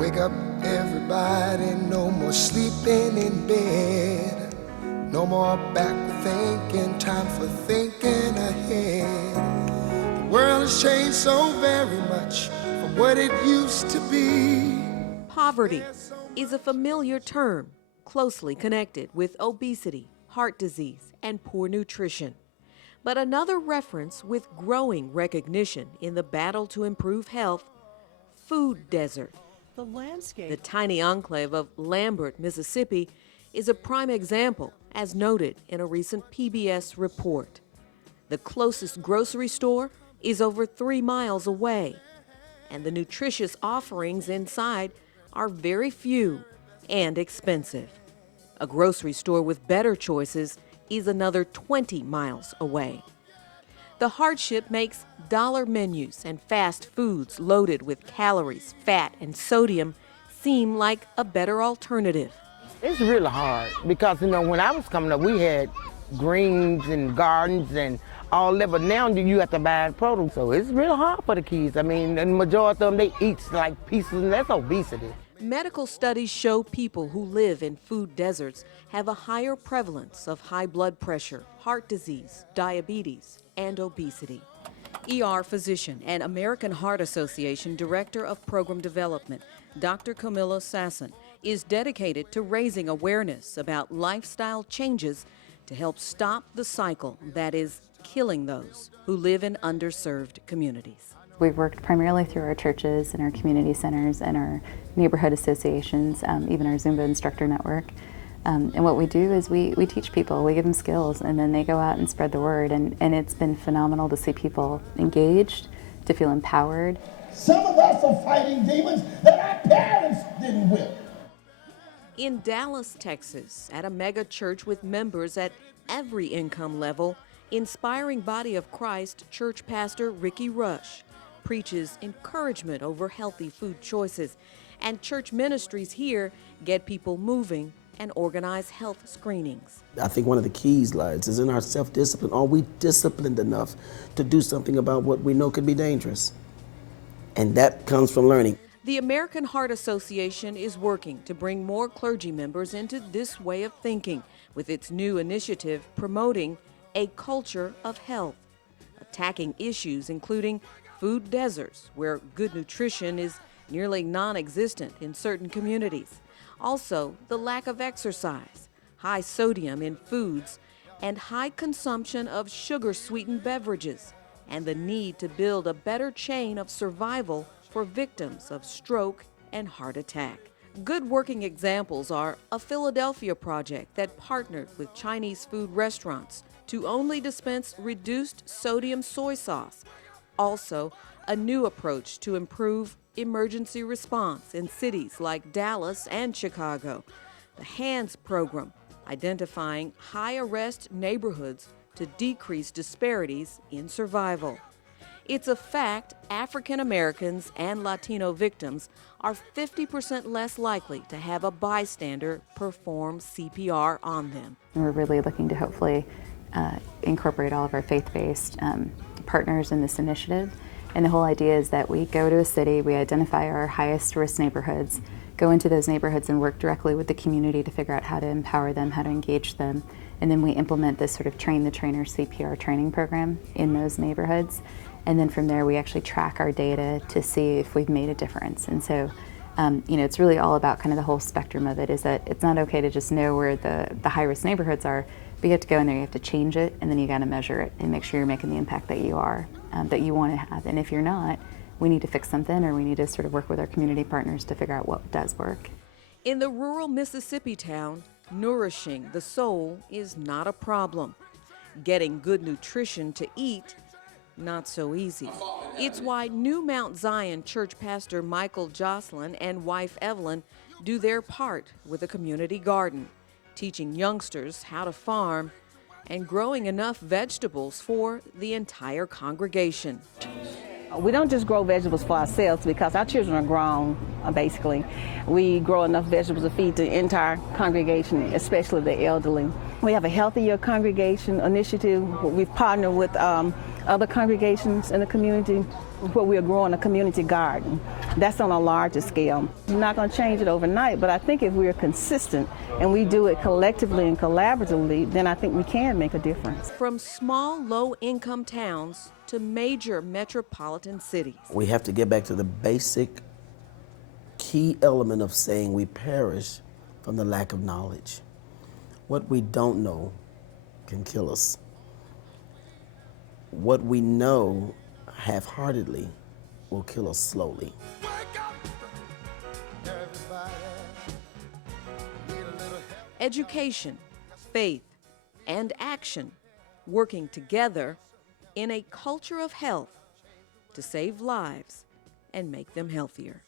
Wake up everybody, no more sleeping in bed. No more back thinking, time for thinking ahead. The world has changed so very much from what it used to be. Poverty is a familiar term closely connected with obesity, heart disease, and poor nutrition. But another reference with growing recognition in the battle to improve health: food desert. The tiny enclave of Lambert, Mississippi, is a prime example, as noted in a recent PBS report. The closest grocery store is over 3 miles away, and the nutritious offerings inside are very few and expensive. A grocery store with better choices is another 20 miles away. The hardship makes dollar menus and fast foods loaded with calories, fat, and sodium seem like a better alternative. It's really hard because, when I was coming up, we had greens and gardens and all that, but now you have to buy produce. So it's real hard for the kids. The majority of them, they eat like pieces, and that's obesity. Medical studies show people who live in food deserts have a higher prevalence of high blood pressure, heart disease, diabetes, and obesity. ER physician and American Heart Association Director of Program Development, Dr. Camilla Sasson, is dedicated to raising awareness about lifestyle changes to help stop the cycle that is killing those who live in underserved communities. We've worked primarily through our churches and our community centers and our neighborhood associations, even our Zumba instructor network. And what we do is we teach people, we give them skills, and then they go out and spread the word. And it's been phenomenal to see people engaged, to feel empowered. Some of us are fighting demons that our parents didn't whip. In Dallas, Texas, at a mega church with members at every income level, Inspiring Body of Christ church pastor Ricky Rush preaches encouragement over healthy food choices, and church ministries here get people moving and organize health screenings. I think one of the keys lies is in our self-discipline. Are we disciplined enough to do something about what we know could be dangerous? And that comes from learning. The American Heart Association is working to bring more clergy members into this way of thinking with its new initiative promoting a culture of health, attacking issues including food deserts, where good nutrition is nearly non-existent in certain communities. Also, the lack of exercise, high sodium in foods, and high consumption of sugar-sweetened beverages, and the need to build a better chain of survival for victims of stroke and heart attack. Good working examples are a Philadelphia project that partnered with Chinese food restaurants to only dispense reduced sodium soy sauce. Also, a new approach to improve emergency response in cities like Dallas and Chicago. The HANDS program, identifying high-arrest neighborhoods to decrease disparities in survival. It's a fact African Americans and Latino victims are 50% less likely to have a bystander perform CPR on them. We're really looking to hopefully incorporate all of our faith-based partners in this initiative. And the whole idea is that we go to a city, we identify our highest risk neighborhoods, go into those neighborhoods and work directly with the community to figure out how to empower them, how to engage them. And then we implement this sort of train the trainer CPR training program in those neighborhoods. And then from there, we actually track our data to see if we've made a difference. And so, it's really all about kind of the whole spectrum of it, is that it's not okay to just know where the high-risk neighborhoods are, but you have to go in there, you have to change it, and then you got to measure it and make sure you're making the impact that you are, that you want to have. And if you're not, we need to fix something, or we need to sort of work with our community partners to figure out what does work. In the rural Mississippi town, nourishing the soul is not a problem. Getting good nutrition to eat, not so easy. It's why New Mount Zion church pastor Michael Jocelyn and wife Evelyn do their part with a community garden, teaching youngsters how to farm and growing enough vegetables for the entire congregation. We don't just grow vegetables for ourselves because our children are grown, basically. We grow enough vegetables to feed the entire congregation, especially the elderly. We have a Healthier Congregation initiative. We've partnered with other congregations in the community where we're growing a community garden. That's on a larger scale. We're not going to change it overnight, but I think if we're consistent and we do it collectively and collaboratively, then I think we can make a difference. From small, low-income towns to major metropolitan cities. We have to get back to the basic key element of saying we perish from the lack of knowledge. What we don't know can kill us. What we know half-heartedly will kill us slowly. Education, faith, and action working together in a culture of health to save lives and make them healthier.